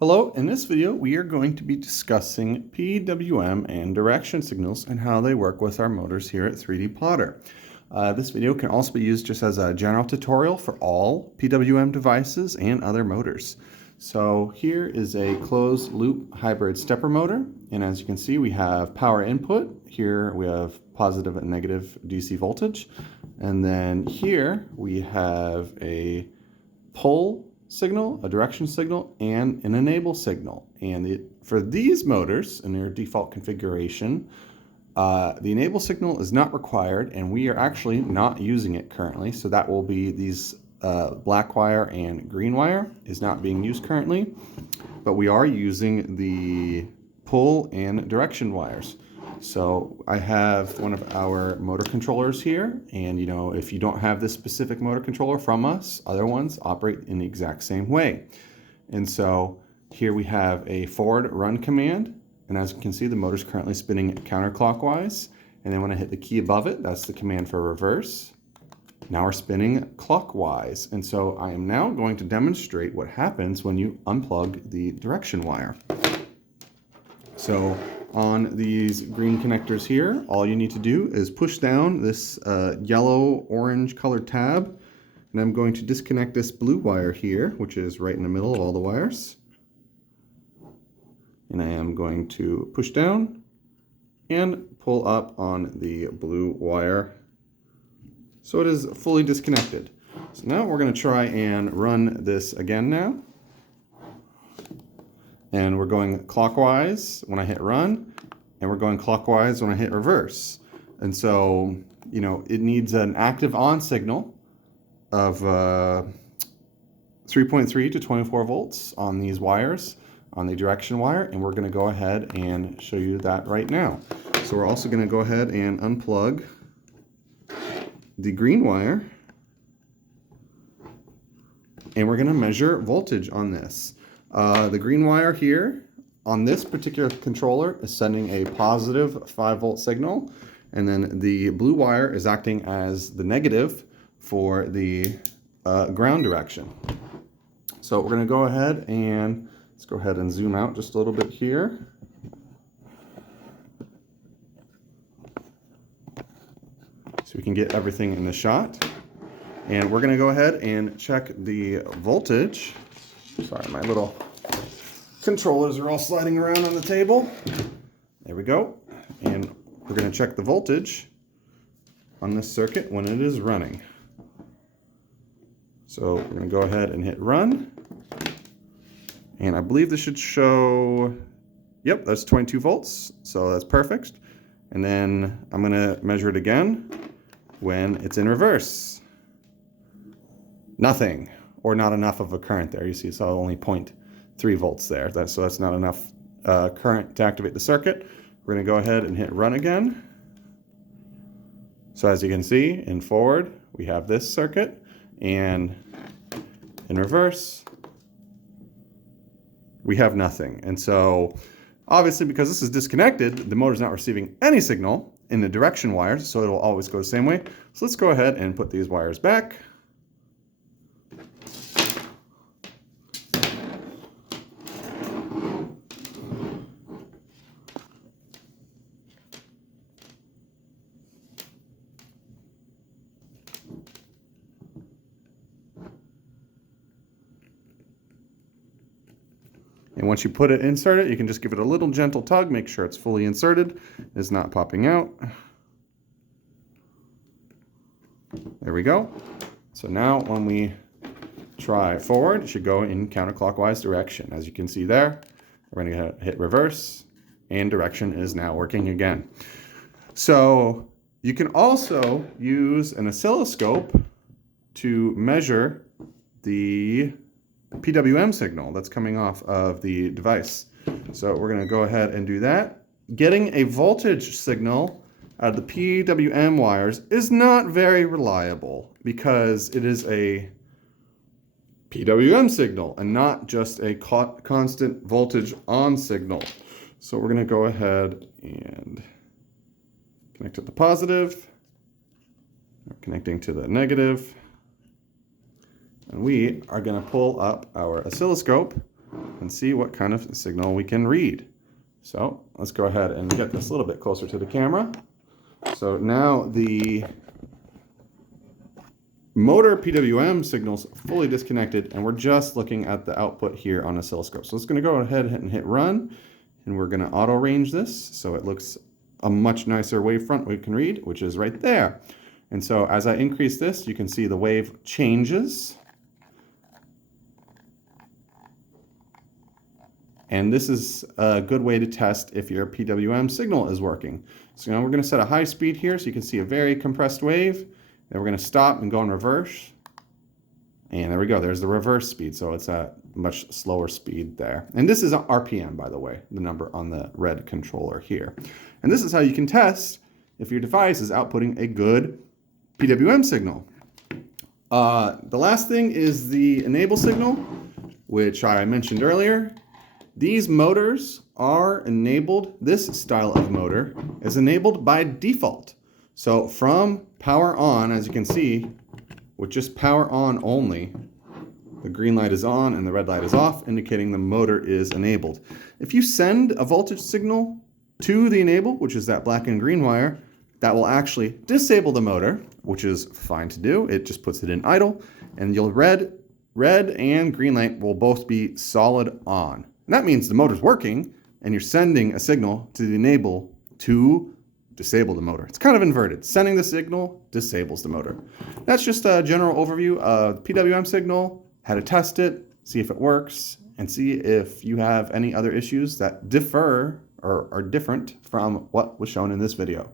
Hello, in this video we are going to be discussing PWM and direction signals and how they work with our motors here at 3D Plotter. This video can also be used just as a general tutorial for all PWM devices and other motors. So here is a closed loop hybrid stepper motor, and as you can see we have power input. Here we have positive and negative DC voltage, and then here we have a pull signal, a direction signal, and an enable signal. And for these motors in their default configuration, the enable signal is not required, and we are actually not using it currently. So that will be these black wire and green wire is not being used currently, but we are using the pull and direction wires. So I have one of our motor controllers here, and if you don't have this specific motor controller from us, other ones operate in the exact same way. And so here we have a forward run command, and as you can see the motor is currently spinning counterclockwise, and then when I hit the key above it, that's the command for reverse. Now we're spinning clockwise, and so I am now going to demonstrate what happens when you unplug the direction wire. So on these green connectors here, all you need to do is push down this yellow-orange colored tab, and I'm going to disconnect this blue wire here, which is right in the middle of all the wires. And I am going to push down and pull up on the blue wire, so it is fully disconnected. So now we're going to try and run this again now. And we're going clockwise when I hit run, and we're going clockwise when I hit reverse. And so, it needs an active on signal of 3.3 to 24 volts on these wires, on the direction wire, and we're going to go ahead and show you that right now. So we're also going to go ahead and unplug the green wire, and we're going to measure voltage on this. The green wire here on this particular controller is sending a positive 5 volt signal, and then the blue wire is acting as the negative for the ground direction. So we're going to go ahead and let's go ahead and zoom out just a little bit here. So we can get everything in the shot. And we're going to go ahead and check the voltage. Sorry, my little controllers are all sliding around on the table. There we go. And we're going to check the voltage on this circuit when it is running. So we're going to go ahead and hit run. And I believe this should show, yep, that's 22 volts. So that's perfect. And then I'm going to measure it again when it's in reverse. Nothing. Or not enough of a current there. You see, so only 0.3 volts there. So that's not enough current to activate the circuit. We're going to go ahead and hit run again. So as you can see, in forward, we have this circuit, and in reverse, we have nothing. And so, obviously, because this is disconnected, the motor's not receiving any signal in the direction wires, so it'll always go the same way. So let's go ahead and put these wires back. And once you put it inserted, you can just give it a little gentle tug, make sure it's fully inserted, it's not popping out. There we go. So now when we try forward, it should go in counterclockwise direction. As you can see there, we're going to hit reverse, and direction is now working again. So you can also use an oscilloscope to measure the PWM signal that's coming off of the device. So we're going to go ahead and do that. Getting a voltage signal out of the PWM wires is not very reliable because it is a PWM signal and not just a constant voltage on signal. So we're going to go ahead and connect to the positive, connecting to the negative. And we are going to pull up our oscilloscope and see what kind of signal we can read. So let's go ahead and get this a little bit closer to the camera. So now the motor PWM signal's fully disconnected, and we're just looking at the output here on oscilloscope. So it's going to go ahead and hit run, and we're going to auto range this so it looks a much nicer wavefront we can read, which is right there. And so as I increase this, you can see the wave changes. And this is a good way to test if your PWM signal is working. So now we're going to set a high speed here so you can see a very compressed wave. Then we're going to stop and go in reverse. And there we go. There's the reverse speed. So it's a much slower speed there. And this is RPM, by the way, the number on the red controller here. And this is how you can test if your device is outputting a good PWM signal. The last thing is the enable signal, which I mentioned earlier. These motors are enabled, this style of motor is enabled by default. So from power on, as you can see, with just power on only, the green light is on and the red light is off, indicating the motor is enabled. If you send a voltage signal to the enable, which is that black and green wire, that will actually disable the motor, which is fine to do. It just puts it in idle, and you'll red and green light will both be solid on. And that means the motor's working, and you're sending a signal to the enable to disable the motor. It's kind of inverted. Sending the signal disables the motor. That's just a general overview of the PWM signal, how to test it, see if it works, and see if you have any other issues that differ or are different from what was shown in this video.